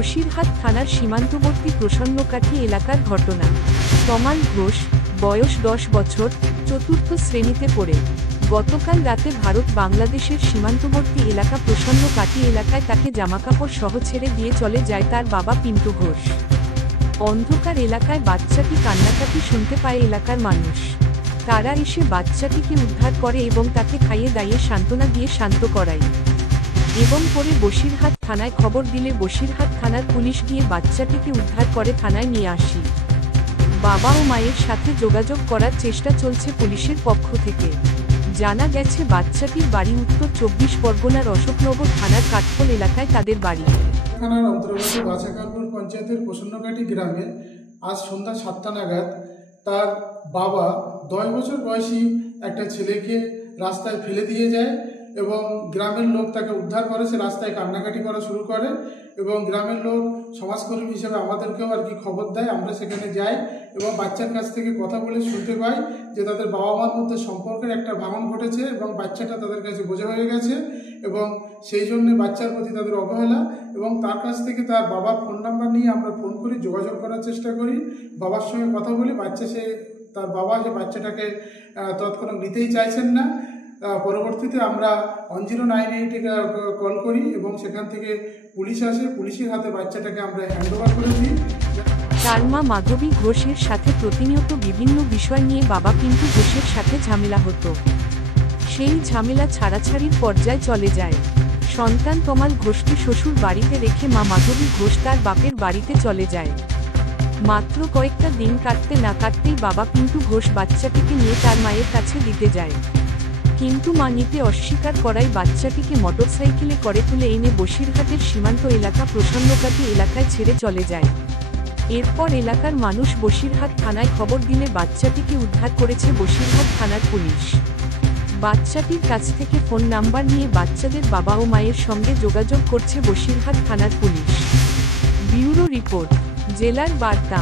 বসিরহাট থানার সীমান্তবর্তী প্রসন্নকাঠি এলাকার ঘটনা। তমাল ঘোষ, বয়স 10 বছর, চতুর্থ শ্রেণীতে পড়ে। গতকাল রাতে ভারত বাংলাদেশের সীমান্তবর্তী এলাকা প্রসন্নকাঠি এলাকায় তাকে জামাকাপড় সহ ছেড়ে দিয়ে চলে যায় তার বাবা পিন্টু ঘোষ। অন্ধকার এলাকায় বাচ্চাটি কান্নাকাটি শুনতে পায় এলাকার মানুষ। তারা এসে বাচ্চাটিকে উদ্ধার করে এবং তাকে খাইয়ে দাইয়ে সান্ত্বনা দিয়ে শান্ত করায় এবং পরে বসিরহাট থানায় খবর দিলে বসিরহাট থানার পুলিশ গিয়ে বাচ্চাটিকে উদ্ধার করে থানায় নিয়ে আসি। বাবা ও মায়ের সাথে যোগাযোগ করার চেষ্টা চলছে পুলিশের পক্ষ থেকে। জানা গেছে বাচ্চাটির বাড়ি উত্তর 24 পরগনার অশোকনগর থানার কাঠখোল এলাকায় তাদের বাড়ি। থানার অন্তর্গত বাছাকালপুর পঞ্চায়েতের প্রসন্নকাঠি গ্রামে আজ সন্ধ্যা 7টা নাগাদ তার বাবা 10 বছর বয়সী একটা ছেলেকে রাস্তায় ফেলে দিয়ে যায় এবং গ্রামের লোক তাকে উদ্ধার করে। সে রাস্তায় কান্নাকাটি করা শুরু করে এবং গ্রামের লোক সমাজকর্মী হিসেবে আমাদেরকেও খবর দেয়। আমরা সেখানে যাই এবং বাচ্চার কাছ থেকে কথা বলে শুনতে পাই যে তাদের বাবা মার মধ্যে সম্পর্কের একটা ভাঙন ঘটেছে এবং বাচ্চাটা তাদের কাছে বোঝা হয়ে গেছে এবং সেই জন্য বাচ্চার প্রতি তাদের অবহেলা। এবং তার কাছ থেকে তার বাবার ফোন নাম্বার নিয়ে আমরা ফোন করি, যোগাযোগ করার চেষ্টা করি, বাবার সঙ্গে কথা বলি। তার বাবা যে বাচ্চাটাকে তৎক্ষণাৎ নিতেই চাইছেন না। পরবর্তীতে আমরা 1098 কল করি এবং সেখান থেকে পুলিশ আসে। পুলিশের হাতে বাচ্চাটাকে আমরা হ্যান্ডওভার করে দিই। তার মা মাধবী ঘোষের সাথে প্রতিনিয়ত বিভিন্ন বিষয় নিয়ে বাবা পিন্টু ঘোষের সাথে ঝামেলা হতো। সেই ঝামেলা ছাড়াছাড়ির পর্যায়ে চলে যায়। সন্তান তমাল ঘোষকে শ্বশুর বাড়িতে রেখে মা মাধবী ঘোষ তার বাপের বাড়িতে চলে যায়। মাত্র কয়েকটা দিন কাটতে না কাটতেই বাবা পিন্টু ঘোষ বাচ্চাটিকে নিয়ে তার মায়ের কাছে দিতে যায়, কিন্তু মা নিতে অস্বীকার করায় বাচ্চাটিকে মোটরসাইকেলে করে তুলে এনে বসিরহাটের সীমান্ত এলাকা প্রসন্নকাঠি এলাকায় ছেড়ে চলে যায়। এরপর এলাকার মানুষ বসিরহাট থানায় খবর দিলে বাচ্চাটিকে উদ্ধার করেছে বসিরহাট থানার পুলিশ। বাচ্চাটির কাছ থেকে ফোন নাম্বার নিয়ে বাচ্চাদের বাবা ও মায়ের সঙ্গে যোগাযোগ করছে বসিরহাট থানার পুলিশ। ব্যুরো রিপোর্ট, জেলার বার্তা।